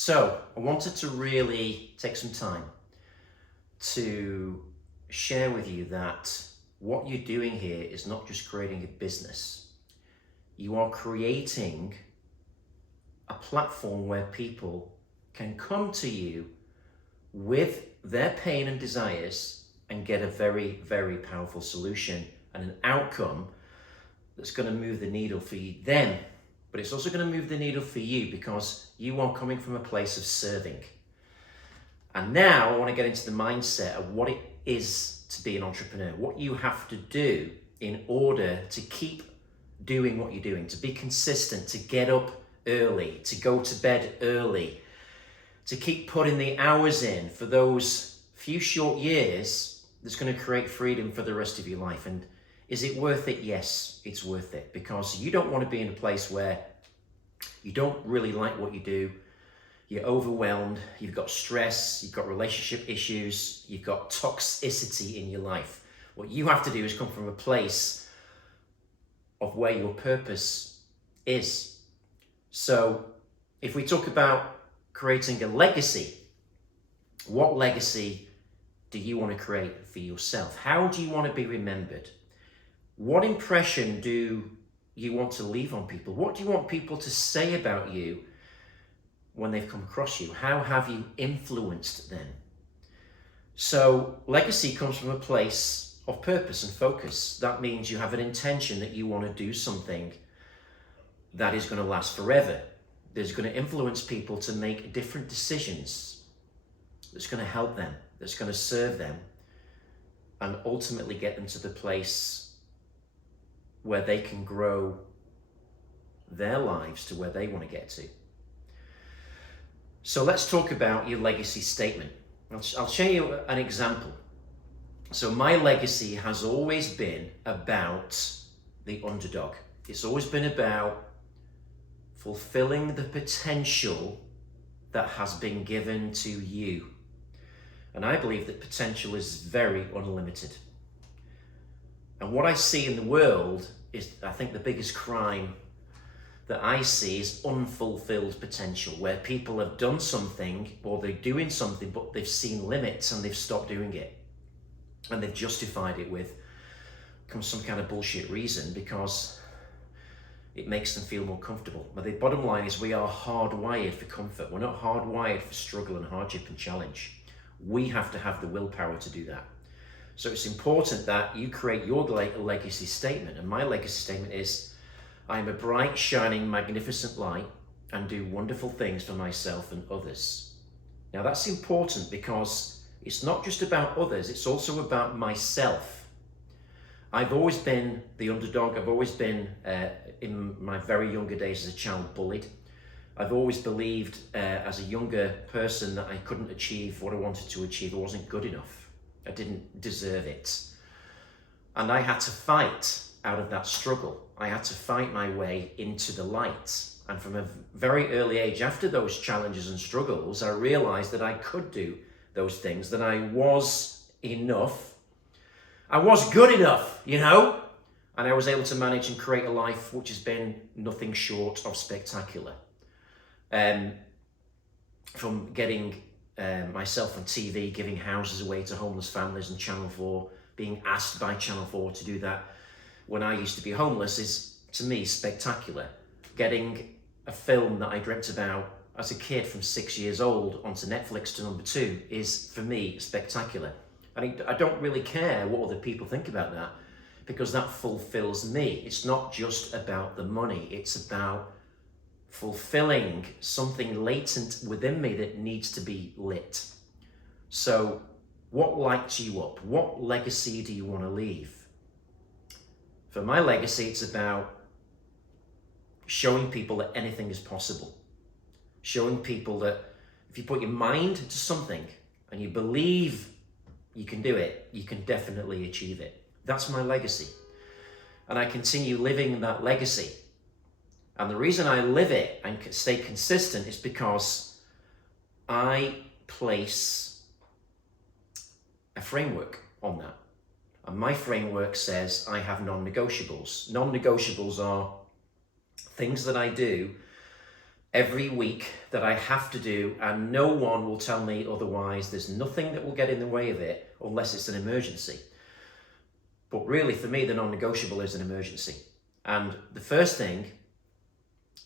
So I wanted to really take some time to share with you that what you're doing here is not just creating a business. You are creating a platform where people can come to you with their pain and desires and get a very, very powerful solution and an outcome that's going to move the needle for them. But it's also going to move the needle for you because you are coming from a place of serving. And now I want to get into the mindset of what it is to be an entrepreneur, what you have to do in order to keep doing what you're doing, to be consistent, to get up early, to go to bed early, to keep putting the hours in for those few short years that's going to create freedom for the rest of your life. And is it worth it? Yes, it's worth it, because you don't want to be in a place where you don't really like what you do, you're overwhelmed, you've got stress, you've got relationship issues, you've got toxicity in your life. What you have to do is come from a place of where your purpose is. So if we talk about creating a legacy, what legacy do you want to create for yourself? How do you want to be remembered? What impression do you want to leave on people? What do you want people to say about you when they've come across you? How have you influenced them? So legacy comes from a place of purpose and focus. That means you have an intention that you want to do something that is going to last forever. That's going to influence people to make different decisions. That's going to help them. That's going to serve them. And ultimately get them to the place where they can grow their lives to where they want to get to. So let's talk about your legacy statement. I'll show you an example. So my legacy has always been about the underdog. It's always been about fulfilling the potential that has been given to you. And I believe that potential is very unlimited. And what I see in the world is, I think the biggest crime that I see is unfulfilled potential, where people have done something or they're doing something, but they've seen limits and they've stopped doing it. And they've justified it with some kind of bullshit reason because it makes them feel more comfortable. But the bottom line is we are hardwired for comfort. We're not hardwired for struggle and hardship and challenge. We have to have the willpower to do that. So it's important that you create your legacy statement. And my legacy statement is, I am a bright, shining, magnificent light and do wonderful things for myself and others. Now that's important because it's not just about others, it's also about myself. I've always been the underdog. I've always been, in my very younger days as a child, bullied. I've always believed as a younger person that I couldn't achieve what I wanted to achieve. I wasn't good enough. I didn't deserve it. And I had to fight out of that struggle. I had to fight my way into the light. And from a very early age, after those challenges and struggles, I realized that I could do those things, that I was enough. I was good enough, you know? And I was able to manage and create a life which has been nothing short of spectacular. From getting myself on TV, giving houses away to homeless families, and Channel 4, being asked by Channel 4 to do that when I used to be homeless is, to me, spectacular. Getting a film that I dreamt about as a kid from 6 years old onto Netflix to number 2 is, for me, spectacular. I don't really care what other people think about that, because that fulfills me. It's not just about the money, it's about fulfilling something latent within me that needs to be lit. So what lights you up? What legacy do you want to leave? For my legacy, it's about showing people that anything is possible. Showing people that if you put your mind to something and you believe you can do it, you can definitely achieve it. That's my legacy. And I continue living that legacy. And the reason I live it and stay consistent is because I place a framework on that. And my framework says I have non-negotiables. Non-negotiables are things that I do every week that I have to do, and no one will tell me otherwise. There's nothing that will get in the way of it unless it's an emergency. But really, for me, the non-negotiable is an emergency. And the first thing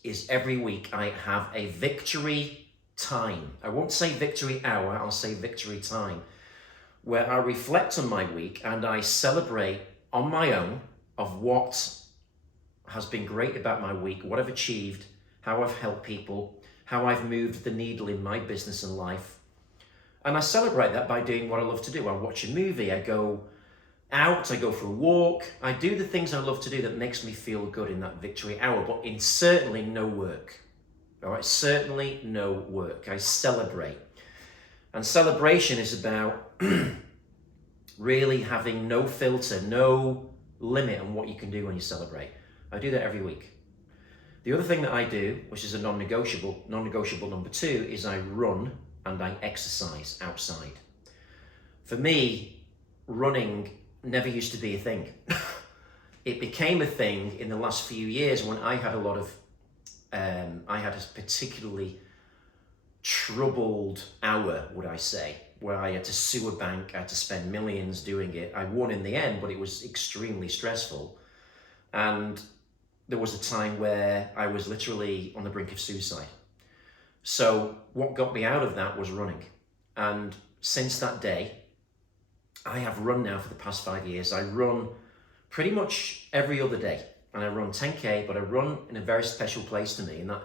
is every week I have a victory time. I won't say victory hour, I'll say victory time, where I reflect on my week and I celebrate on my own of what has been great about my week, what I've achieved, how I've helped people, how I've moved the needle in my business and life. And I celebrate that by doing what I love to do. I watch a movie, I go out, I go for a walk, I do the things I love to do that makes me feel good in that victory hour, but in certainly no work. All right, certainly no work. I celebrate. And celebration is about really having no filter, no limit on what you can do when you celebrate. I do that every week. The other thing that I do, which is a non-negotiable number 2, is I run and I exercise outside. For me, running never used to be a thing. It became a thing in the last few years when I had a lot of, I had a particularly troubled hour, would I say, where I had to sue a bank, I had to spend millions doing it. I won in the end, but it was extremely stressful. And there was a time where I was literally on the brink of suicide. So what got me out of that was running. And since that day, I have run now for the past 5 years. I run pretty much every other day. And I run 10K, but I run in a very special place to me, and that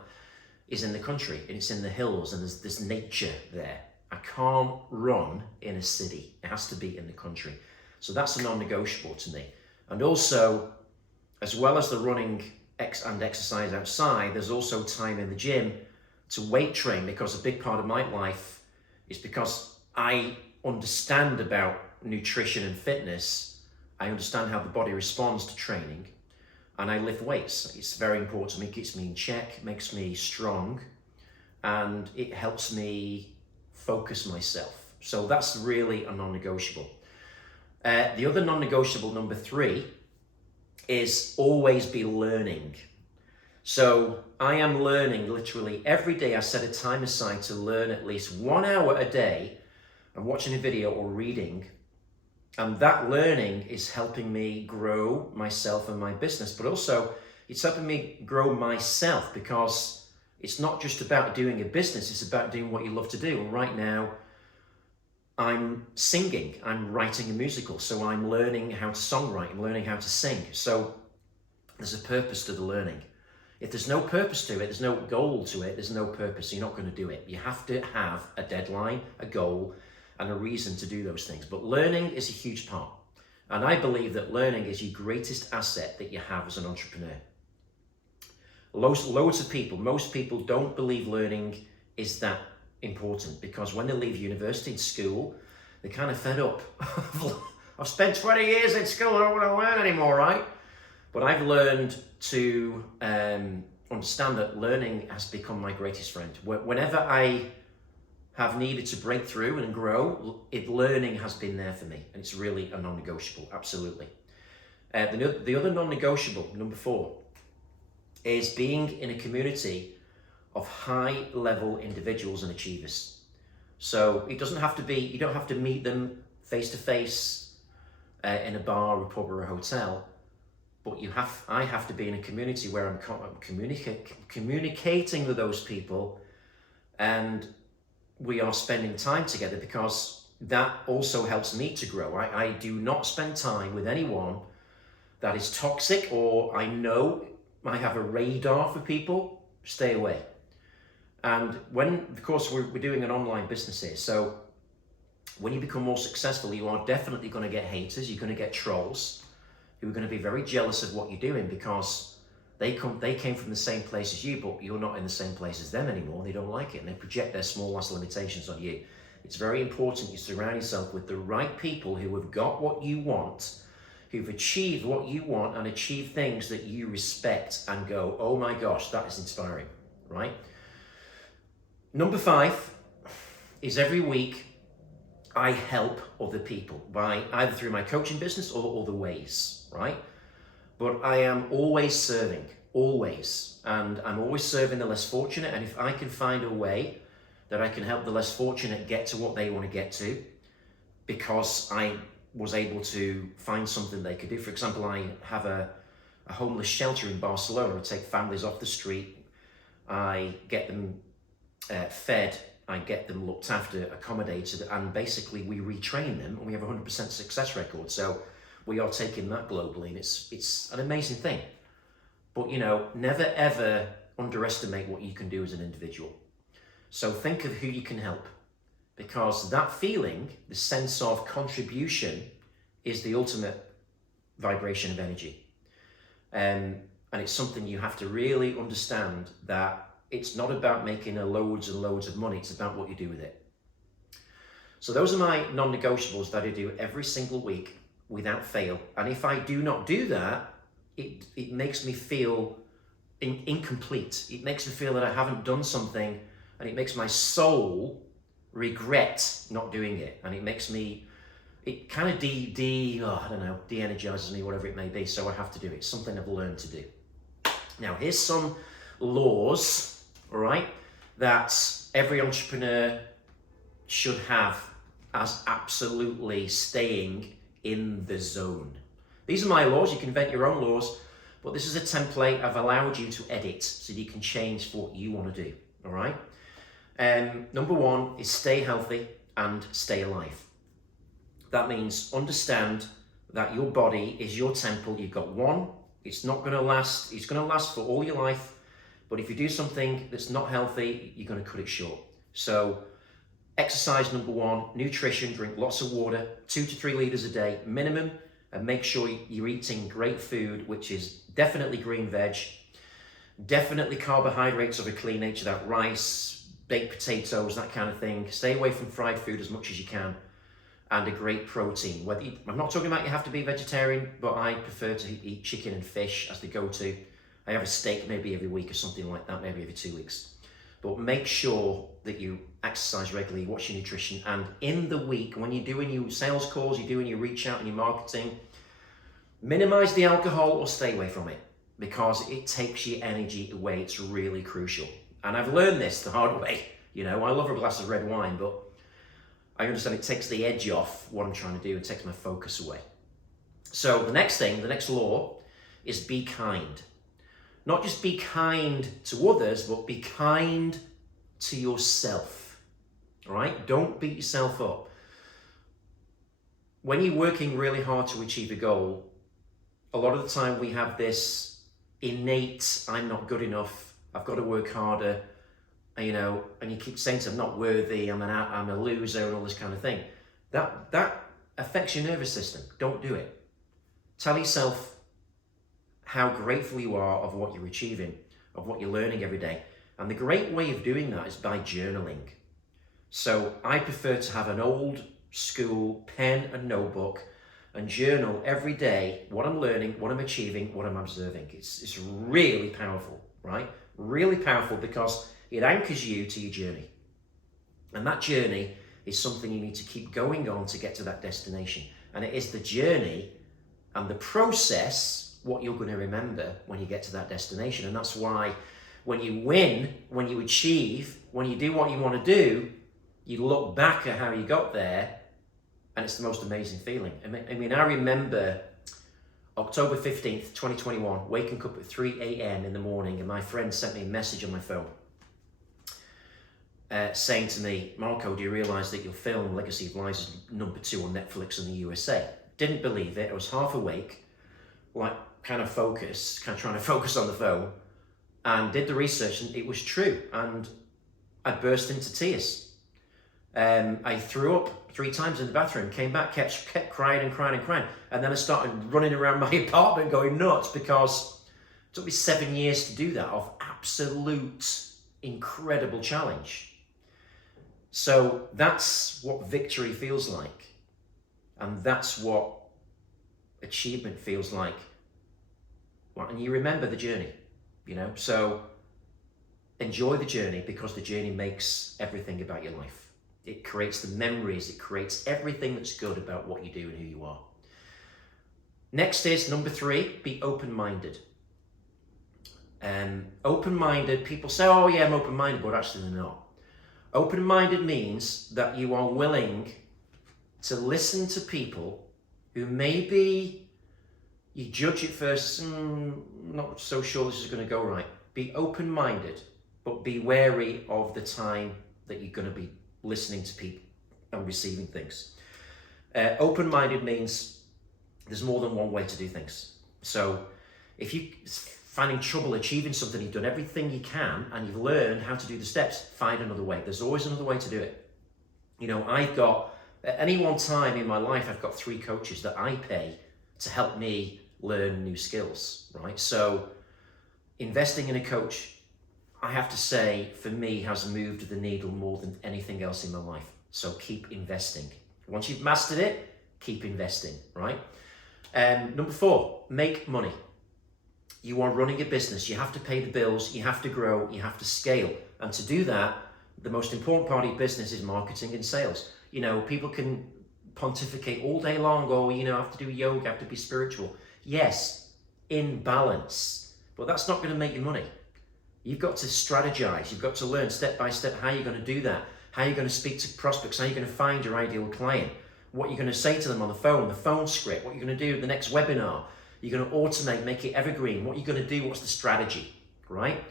is in the country, and it's in the hills, and there's this nature there. I can't run in a city. It has to be in the country. So that's a non-negotiable to me. And also, as well as the running and exercise outside, there's also time in the gym to weight train, because a big part of my life is because I understand about nutrition and fitness. I understand how the body responds to training, and I lift weights. It's very important to me. It keeps me in check, makes me strong, and it helps me focus myself. So that's really a non-negotiable. The other non-negotiable, number 3, is always be learning. So I am learning literally every day. I set a time aside to learn at least 1 hour a day. I'm watching a video or reading, and that learning is helping me grow myself and my business, but also it's helping me grow myself, because it's not just about doing a business, it's about doing what you love to do. And right now, I'm singing, I'm writing a musical, so I'm learning how to songwrite, I'm learning how to sing. So there's a purpose to the learning. If there's no purpose to it, there's no goal to it, there's no purpose, so you're not going to do it. You have to have a deadline, a goal, and a reason to do those things. But learning is a huge part. And I believe that learning is your greatest asset that you have as an entrepreneur. Loads of people, most people don't believe learning is that important, because when they leave university and school, they're kind of fed up. I've spent 20 years in school, I don't want to learn anymore, right? But I've learned to understand that learning has become my greatest friend. Whenever I have needed to break through and grow, learning has been there for me, and it's really a non-negotiable, absolutely. The other non-negotiable, number 4, is being in a community of high-level individuals and achievers. So it doesn't have to be, you don't have to meet them face-to-face in a bar, a pub, or a hotel, but I have to be in a community where I'm communicating with those people, and we are spending time together, because that also helps me to grow. I do not spend time with anyone that is toxic, or I know I have a radar for people. Stay away. And when, of course, we're doing an online business here, so when you become more successful, you are definitely going to get haters, you're going to get trolls who are going to be very jealous of what you're doing, because they came from the same place as you, but you're not in the same place as them anymore. They don't like it, and they project their small-ass limitations on you. It's very important you surround yourself with the right people who have got what you want, who've achieved what you want, and achieved things that you respect and go, oh my gosh, that is inspiring, right? Number 5 is every week I help other people, by either through my coaching business or other ways, right? But I am always serving. always. And I'm always serving the less fortunate. And if I can find a way that I can help the less fortunate get to what they want to get to, because I was able to find something they could do. For example, I have a homeless shelter in Barcelona. I take families off the street. I get them fed. I get them looked after, accommodated, and basically we retrain them, and we have a 100% success record. So we are taking that globally, and it's an amazing thing. But never ever underestimate what you can do as an individual. So think of who you can help, because that feeling, the sense of contribution, is the ultimate vibration of energy. And it's something you have to really understand, that it's not about making loads and loads of money, it's about what you do with it. So those are my non-negotiables that I do every single week without fail. And if I do not do that, it makes me feel incomplete. It makes me feel that I haven't done something, and it makes my soul regret not doing it. And it kind of de-energizes me, whatever it may be. So I have to do it. It's something I've learned to do. Now, here's some laws, all right, that every entrepreneur should have as absolutely staying in the zone. These are my laws. You can invent your own laws, but this is a template I've allowed you to edit so that you can change for what you want to do, all right? Number one is stay healthy and stay alive. That means understand that your body is your temple. You've got one. It's not going to last. It's going to last for all your life. But if you do something that's not healthy, you're going to cut it short. So exercise, number one. Nutrition, drink lots of water, 2 to 3 liters a day minimum. And make sure you're eating great food, which is definitely green veg, definitely carbohydrates of a clean nature, that rice, baked potatoes, that kind of thing. Stay away from fried food as much as you can, and a great protein. I'm not talking about you have to be vegetarian, but I prefer to eat chicken and fish as the go-to. I have a steak maybe every week or something like that, maybe every 2 weeks. But make sure that you exercise regularly, watch your nutrition, and in the week, when you're doing your sales calls, you're doing your reach out and your marketing, minimize the alcohol or stay away from it, because it takes your energy away. It's really crucial. And I've learned this the hard way. I love a glass of red wine, but I understand it takes the edge off what I'm trying to do. It takes my focus away. So the next law is be kind. Not just be kind to others, but be kind to yourself, all right? Don't beat yourself up. When you're working really hard to achieve a goal, a lot of the time we have this innate, I'm not good enough, I've got to work harder, and you keep saying to them, I'm not worthy, I'm a loser, and all this kind of thing. That affects your nervous system. Don't do it. Tell yourself how grateful you are of what you're achieving, of what you're learning every day. And the great way of doing that is by journaling. So I prefer to have an old school pen and notebook and journal every day what I'm learning, what I'm achieving, what I'm observing. It's really powerful, right? Really powerful, because it anchors you to your journey. And that journey is something you need to keep going on to get to that destination. And it is the journey and the process what you're going to remember when you get to that destination. And that's why when you win, when you achieve, when you do what you want to do, you look back at how you got there, and it's the most amazing feeling. I remember October 15th, 2021, waking up at 3 a.m. in the morning, and my friend sent me a message on my phone saying to me, Marco, do you realize that your film Legacy of Lies is number 2 on Netflix in the USA? Didn't believe it. I was half awake, kind of trying to focus on the phone, and did the research, and it was true. And I burst into tears. I threw up 3 times in the bathroom, came back, kept crying and crying and crying. And then I started running around my apartment going nuts, because it took me 7 years to do that, of absolute incredible challenge. So that's what victory feels like. And that's what achievement feels like. And you remember the journey, so enjoy the journey, because the journey makes everything about your life. It creates the memories, it creates everything that's good about what you do and who you are. Next is number 3, be open-minded. Open-minded, people say, oh yeah, I'm open-minded, but actually they're not. Open-minded means that you are willing to listen to people who maybe you judge at first, not so sure this is going to go right. Be open-minded, but be wary of the time that you're going to be listening to people and receiving things. Open-minded means there's more than one way to do things. So if you're finding trouble achieving something, you've done everything you can and you've learned how to do the steps, find another way. There's always another way to do it. You know, I've got, at any one time in my life, I've got 3 coaches that I pay to help me learn new skills, right? So investing in a coach, I have to say, for me, has moved the needle more than anything else in my life. So keep investing. Once you've mastered it, keep investing, right? Number 4, make money. You are running a business. You have to pay the bills. You have to grow. You have to scale. And to do that, the most important part of your business is marketing and sales. You know, people can pontificate all day long, oh, you know, I have to do yoga, I have to be spiritual. Yes, in balance. But that's not going to make you money. You've got to strategize. You've got to learn step by step how you're going to do that, how you're going to speak to prospects, how you're going to find your ideal client, what you're going to say to them on the phone script, what you're going to do at the next webinar. You're going to automate, make it evergreen. What you're going to do, what's the strategy, right?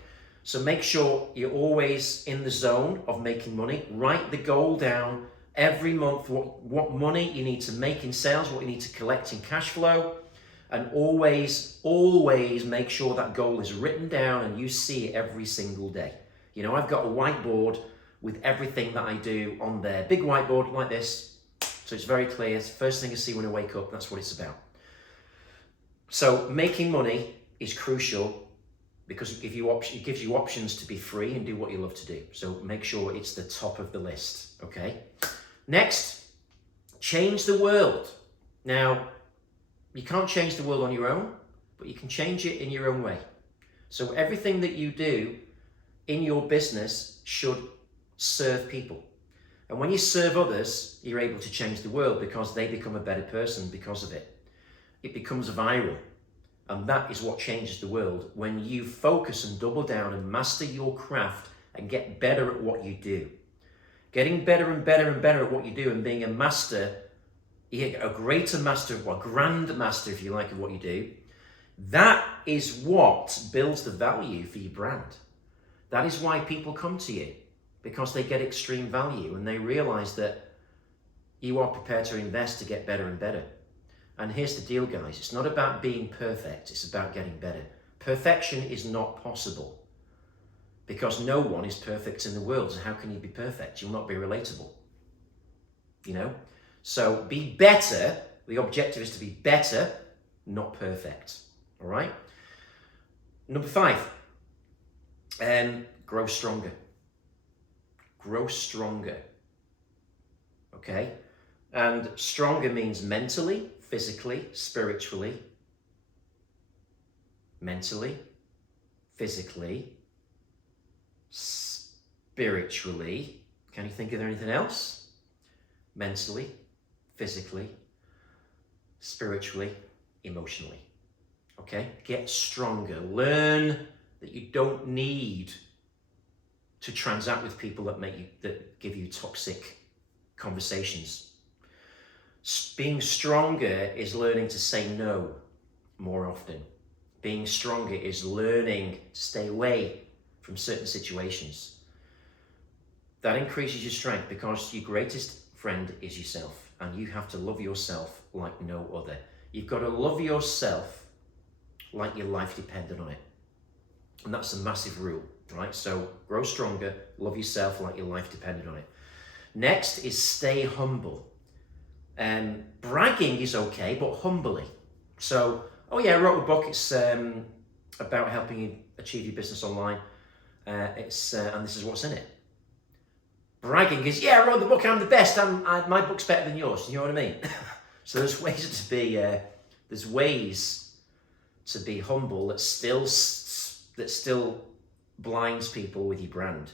So make sure you're always in the zone of making money. Write the goal down every month, what money you need to make in sales, what you need to collect in cash flow, and always make sure that goal is written down and you see it every single day. You know, I've got a whiteboard with everything that I do on there. Big whiteboard like this, so it's very clear. It's the first thing I see when I wake up, that's what it's about. So making money is crucial because it gives you options to be free and do what you love to do. So make sure it's the top of the list, okay? Next, change the world. Now, you can't change the world on your own, but you can change it in your own way. So everything that you do in your business should serve people. And when you serve others, you're able to change the world because they become a better person because of it. It becomes viral. And that is what changes the world. When you focus and double down and master your craft and get better at what you do. Getting better and better and better at what you do and being a master, a greater master, a grand master, if you like, of what you do, that is what builds the value for your brand. That is why people come to you, because they get extreme value and they realize that you are prepared to invest to get better and better. And here's the deal, guys. It's not about being perfect. It's about getting better. Perfection is not possible because no one is perfect in the world. So how can you be perfect? You'll not be relatable, you know? So be better. The objective is to be better, not perfect. All right? Number 5, grow stronger. Grow stronger. Okay? And stronger means mentally, physically, spiritually. Mentally, physically, spiritually. Can you think of anything else? Mentally, physically, spiritually, emotionally. Okay? Get stronger. Learn that you don't need to transact with people that give you toxic conversations. Being stronger is learning to say no more often. Being stronger is learning to stay away from certain situations. That increases your strength because your greatest friend is yourself, and you have to love yourself like no other. You've got to love yourself like your life depended on it. And that's a massive rule, right? So grow stronger, love yourself like your life depended on it. Next is stay humble. Bragging is okay, but humbly. So, oh yeah, I wrote a book. It's about helping you achieve your business online. And this is what's in it. Bragging is, yeah, I wrote the book. I'm the best. My book's better than yours. You know what I mean? So there's ways to be humble that still blinds people with your brand,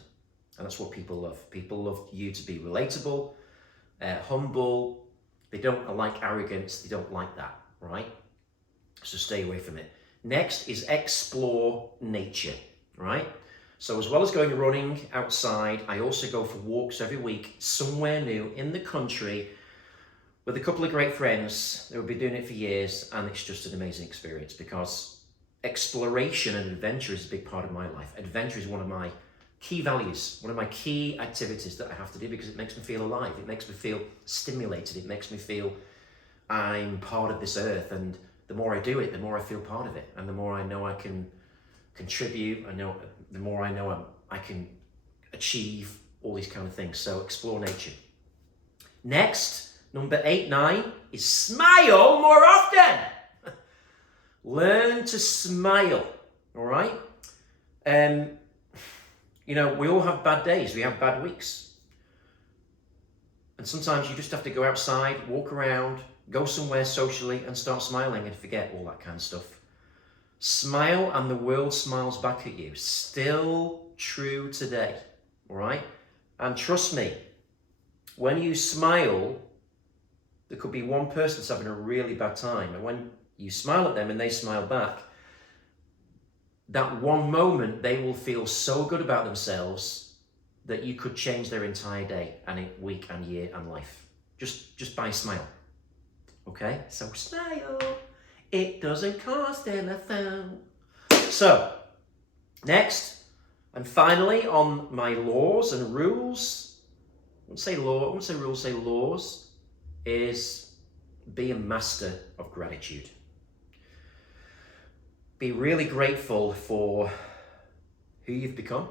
and that's what people love. People love you to be relatable, humble. They don't like arrogance. They don't like that, right? So stay away from it. Next is explore nature, right? So as well as going running outside, I also go for walks every week somewhere new in the country with a couple of great friends that have been doing it for years, and it's just an amazing experience because exploration and adventure is a big part of my life. Adventure is one of my key values, one of my key activities that I have to do because it makes me feel alive. It makes me feel stimulated. It makes me feel I'm part of this earth, and the more I do it, the more I feel part of it, and the more I know I can contribute. The more I know I can achieve all these kind of things. So explore nature. Next, number 8, 9 is smile more often. Learn to smile. All right. We all have bad days. We have bad weeks. And sometimes you just have to go outside, walk around, go somewhere socially and start smiling and forget all that kind of stuff. Smile and the world smiles back at you. Still true today. All right? And trust me, when you smile, there could be one person that's having a really bad time. And when you smile at them and they smile back, that one moment they will feel so good about themselves that you could change their entire day and week and year and life just by a smile. Okay, so smile, it doesn't cost anything. So next and finally on my laws and rules, I wouldn't say rules, say laws, is be a master of gratitude. Be really grateful for who you've become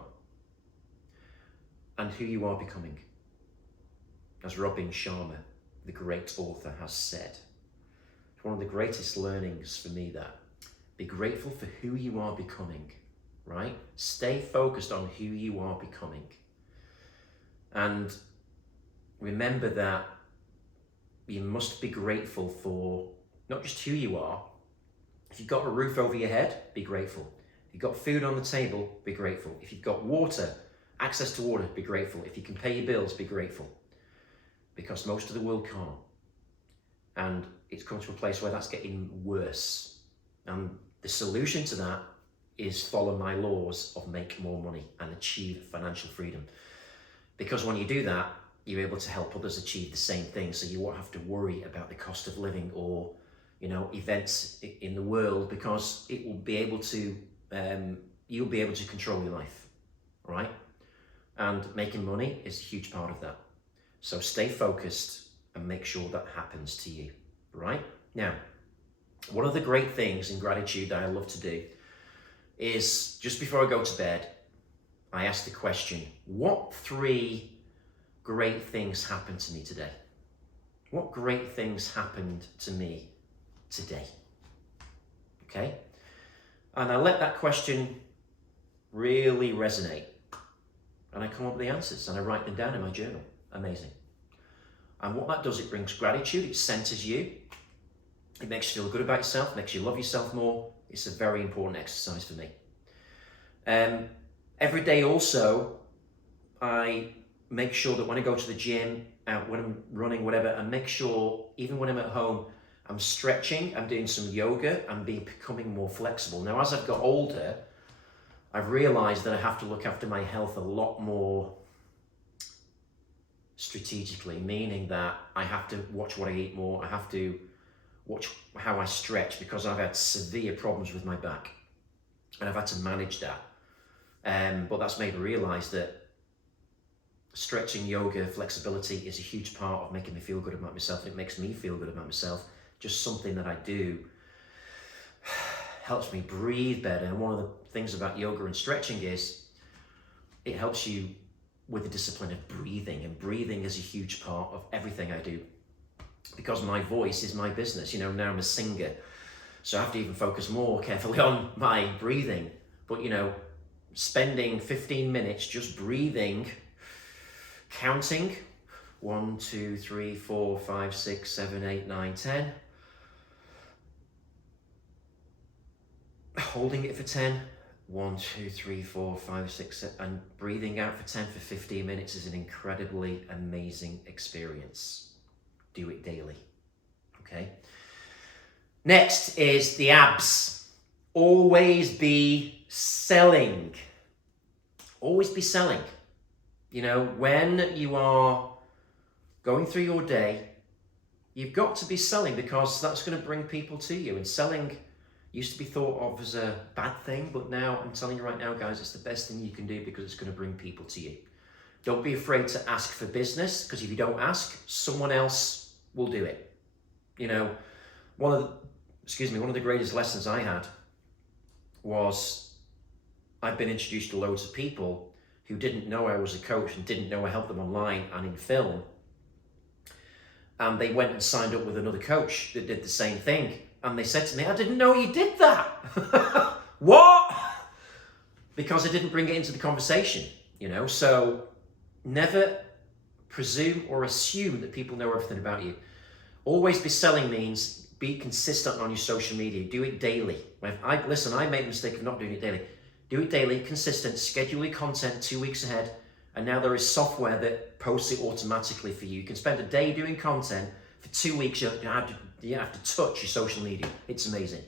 and who you are becoming. As Robin Sharma, the great author, has said, it's one of the greatest learnings for me that be grateful for who you are becoming, right? Stay focused on who you are becoming. And remember that you must be grateful for not just who you are. If you've got a roof over your head, be grateful. If you've got food on the table, be grateful. If you've got water, access to water, be grateful. If you can pay your bills, be grateful. Because most of the world can't. And it's come to a place where that's getting worse. And the solution to that is follow my laws of make more money and achieve financial freedom. Because when you do that, you're able to help others achieve the same thing. So you won't have to worry about the cost of living or events in the world, because it will be able to, you'll be able to control your life, right? And making money is a huge part of that. So stay focused and make sure that happens to you, right? Now, one of the great things in gratitude that I love to do is just before I go to bed, I ask the question, what 3 great things happened to me today? What great things happened to me today? Okay? And I let that question really resonate. And I come up with the answers and I write them down in my journal. Amazing. And what that does, it brings gratitude, it centers you, it makes you feel good about yourself, makes you love yourself more. It's a very important exercise for me. Every day also, I make sure that when I go to the gym, when I'm running, whatever, I make sure, even when I'm at home, I'm stretching, I'm doing some yoga, I'm becoming more flexible. Now, as I've got older, I've realized that I have to look after my health a lot more strategically, meaning that I have to watch what I eat more, I have to watch how I stretch, because I've had severe problems with my back and I've had to manage that. But that's made me realize that stretching, yoga, flexibility is a huge part of making me feel good about myself. It makes me feel good about myself. Just something that I do helps me breathe better. And one of the things about yoga and stretching is it helps you with the discipline of breathing. And breathing is a huge part of everything I do, because my voice is my business. Now I'm a singer, so I have to even focus more carefully on my breathing. But spending 15 minutes just breathing, counting 1, 2, 3, 4, 5, 6, 7, 8, 9, 10, holding it for 10, 1, 2, 3, 4, 5, 6, 7, and breathing out for 10 for 15 minutes is an incredibly amazing experience. Do it daily, okay? Next is the abs. always be selling. Always be selling. You know, when you are going through your day, you've got to be selling because that's going to bring people to you. And selling used to be thought of as a bad thing, but now I'm telling you right now, guys, it's the best thing you can do because it's going to bring people to you. Don't be afraid to ask for business, because if you don't ask, someone else will do it. You know, one of the greatest lessons I had was I've been introduced to loads of people who didn't know I was a coach and didn't know I helped them online and in film. And they went and signed up with another coach that did the same thing. And they said to me, I didn't know you did that. What? Because I didn't bring it into the conversation, you know? So never presume or assume that people know everything about you. Always be selling means be consistent on your social media. Do it daily. I made the mistake of not doing it daily. Do it daily, consistent, schedule your content 2 weeks ahead. And now there is software that posts it automatically for you. You can spend a day doing content. For 2 weeks, you have to touch your social media. It's amazing.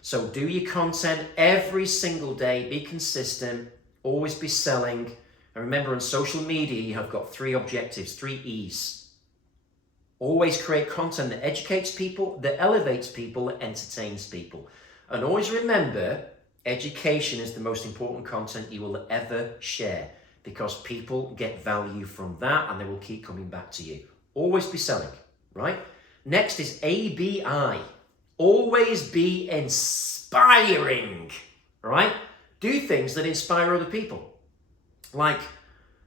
So do your content every single day. Be consistent. Always be selling. And remember, on social media, you have got 3 objectives, 3 E's. Always create content that educates people, that elevates people, that entertains people. And always remember, education is the most important content you will ever share, because people get value from that and they will keep coming back to you. Always be selling, right? Next is ABI. Always be inspiring, right? Do things that inspire other people. Like,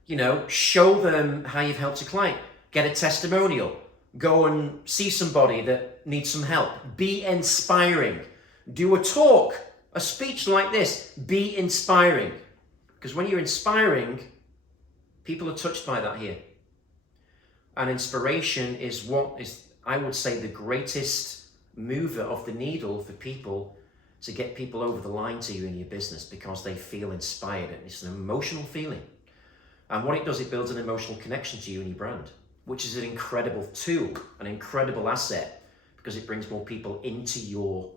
you know, show them how you've helped a client. Get a testimonial. Go and see somebody that needs some help. Be inspiring. Do a talk, a speech like this. Be inspiring. Because when you're inspiring, people are touched by that here. And inspiration is what is, I would say, the greatest mover of the needle for people to get people over the line to you in your business, because they feel inspired. And it's an emotional feeling. And what it does, it builds an emotional connection to you and your brand, which is an incredible tool, an incredible asset, because it brings more people into your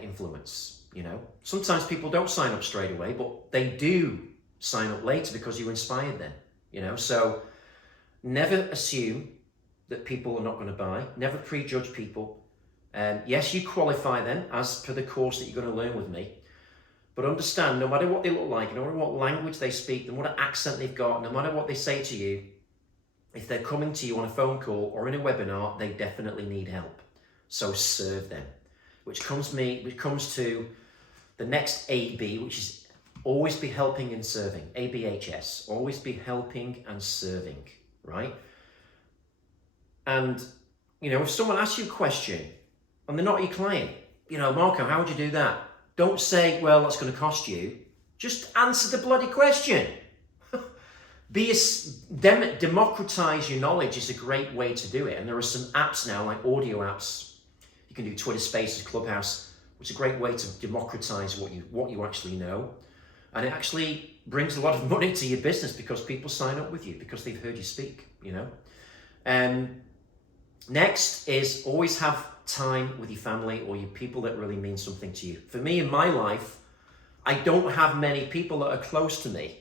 influence. You know, sometimes people don't sign up straight away, but they do sign up later because you inspired them. You know, so never assume that people are not going to buy. Never prejudge people. Yes, you qualify them as per the course that you're going to learn with me. But understand, no matter what they look like, no matter what language they speak, no matter accent they've got, no matter what they say to you, if they're coming to you on a phone call or in a webinar, they definitely need help. So serve them. Which comes to the next AB, which is always be helping and serving. ABHS, always be helping and serving, right? And, you know, if someone asks you a question and they're not your client, you know, Marco, how would you do that? Don't say, well, that's going to cost you. Just answer the bloody question. Democratize your knowledge is a great way to do it. And there are some apps now, like audio apps. You can do Twitter Spaces, Clubhouse, which is a great way to democratize what you actually know. And it actually brings a lot of money to your business because people sign up with you because they've heard you speak, you know. Next is always have time with your family or your people that really mean something to you. For me in my life, I don't have many people that are close to me.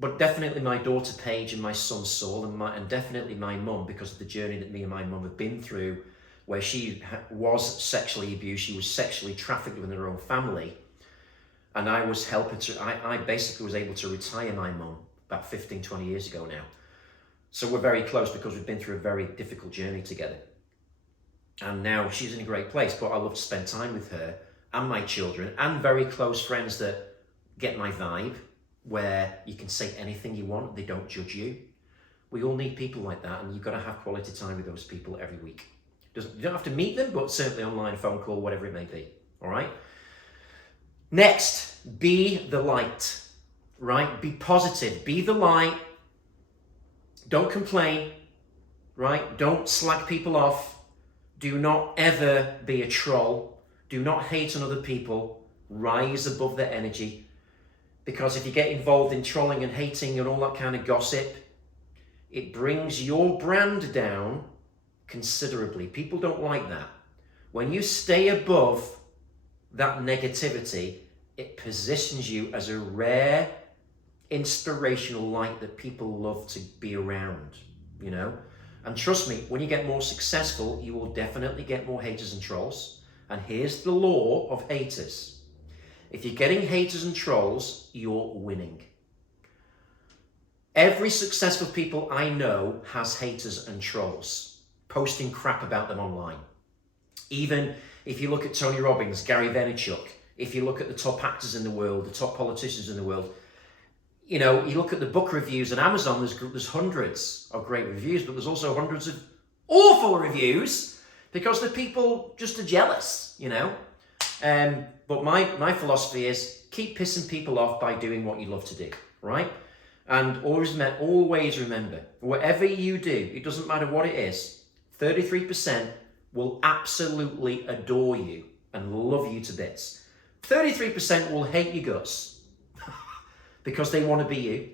But definitely my daughter Paige and my son Saul and definitely my mum, because of the journey that me and my mum have been through, where she was sexually abused, she was sexually trafficked within her own family. And I was helping to, I basically was able to retire my mum about 15, 20 years ago now. So we're very close because we've been through a very difficult journey together. And now she's in a great place, but I love to spend time with her and my children and very close friends that get my vibe, where you can say anything you want, they don't judge you. We all need people like that, and you've got to have quality time with those people every week. You don't have to meet them, but certainly online, phone call, whatever it may be, all right? Next, be the light, right? Be positive, be the light. Don't complain, right? Don't slack people off. Do not ever be a troll. Do not hate on other people. Rise above their energy. Because if you get involved in trolling and hating and all that kind of gossip, it brings your brand down considerably. People don't like that. When you stay above that negativity, it positions you as a rare, inspirational light that people love to be around, you know? And trust me, when you get more successful, you will definitely get more haters and trolls. And here's the law of haters. If you're getting haters and trolls, you're winning. Every successful people I know has haters and trolls, posting crap about them online. Even if you look at Tony Robbins, Gary Vaynerchuk, if you look at the top actors in the world, the top politicians in the world, you know, you look at the book reviews on Amazon, there's hundreds of great reviews, but there's also hundreds of awful reviews because the people just are jealous, you know. But my philosophy is keep pissing people off by doing what you love to do, right? And always remember, whatever you do, it doesn't matter what it is, 33% will absolutely adore you and love you to bits. 33% will hate your guts because they want to be you.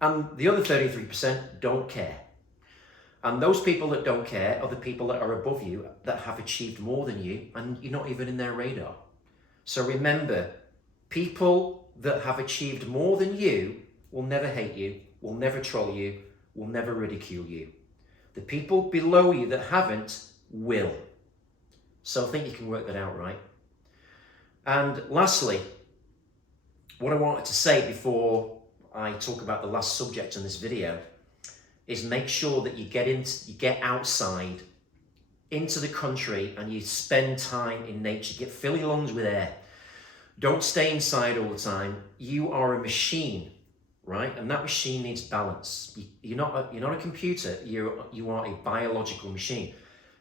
And the other 33% don't care. And those people that don't care are the people that are above you, that have achieved more than you, and you're not even in their radar. So remember, people that have achieved more than you will never hate you, will never troll you, will never ridicule you. The people below you that haven't will. So I think you can work that out, right? And lastly, what I wanted to say before I talk about the last subject in this video is make sure that you get outside into the country and you spend time in nature. Fill your lungs with air. Don't stay inside all the time. You are a machine, right? And that machine needs balance. You're not a computer. You are a biological machine,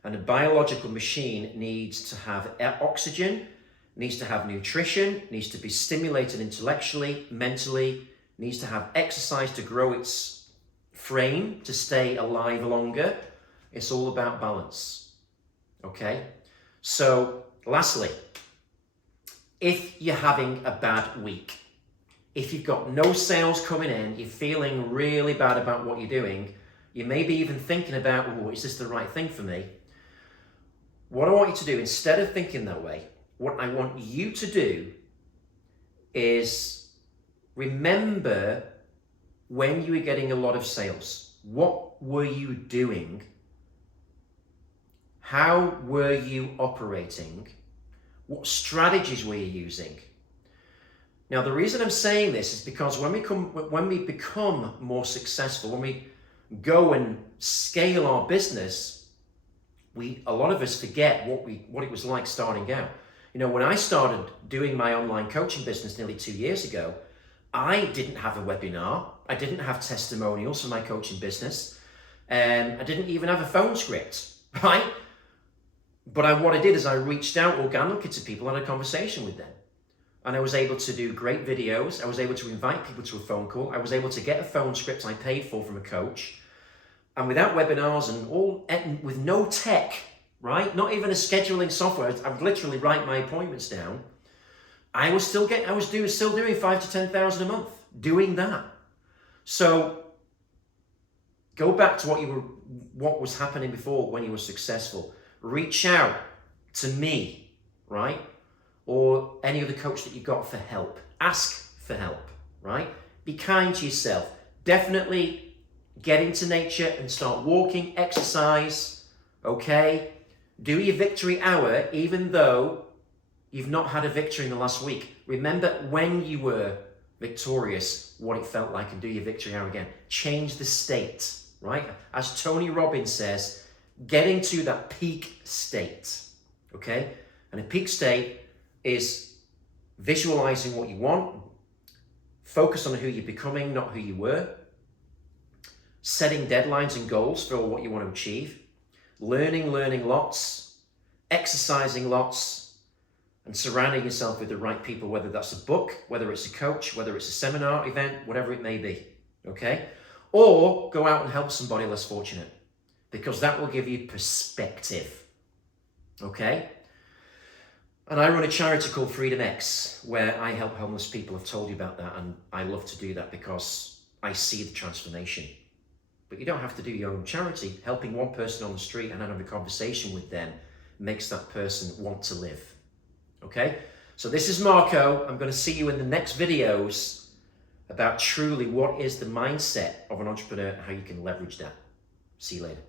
and a biological machine needs to have oxygen, needs to have nutrition, needs to be stimulated intellectually, mentally, needs to have exercise to grow its frame, to stay alive longer. It's all about balance, okay? So lastly, if you're having a bad week, if you've got no sales coming in, you're feeling really bad about what you're doing, you may be even thinking about, oh, is this the right thing for me? What I want you to do, instead of thinking that way, what I want you to do is remember when you were getting a lot of sales. What were you doing? How were you operating? What strategies were you using? Now, the reason I'm saying this is because when we become more successful, when we go and scale our business, a lot of us forget what it was like starting out. You know, when I started doing my online coaching business nearly 2 years ago, I didn't have a webinar. I didn't have testimonials for my coaching business. I didn't even have a phone script, right? But what I did is I reached out organically to people and had a conversation with them. And I was able to do great videos. I was able to invite people to a phone call. I was able to get a phone script I paid for from a coach. And without webinars and with no tech, right? Not even a scheduling software. I'd literally write my appointments down. I was still doing 5,000 to 10,000 a month doing that. So go back to what was happening before when you were successful. Reach out to me, right? Or any other coach that you got for help. Ask for help, right? Be kind to yourself. Definitely get into nature and start walking, exercise, okay? Do your victory hour, even though you've not had a victory in the last week. Remember when you were victorious, what it felt like, and do your victory hour again. Change the state, right? As Tony Robbins says, getting to that peak state, okay? And a peak state is visualizing what you want, focus on who you're becoming, not who you were, setting deadlines and goals for what you want to achieve, learning lots, exercising lots, and surrounding yourself with the right people, whether that's a book, whether it's a coach, whether it's a seminar event, whatever it may be, okay? Or go out and help somebody less fortunate, because that will give you perspective, okay? And I run a charity called Freedom X, where I help homeless people. I've told you about that, and I love to do that because I see the transformation. But you don't have to do your own charity. Helping one person on the street and having a conversation with them makes that person want to live, okay? So this is Marco. I'm going to see you in the next videos about truly what is the mindset of an entrepreneur and how you can leverage that. See you later.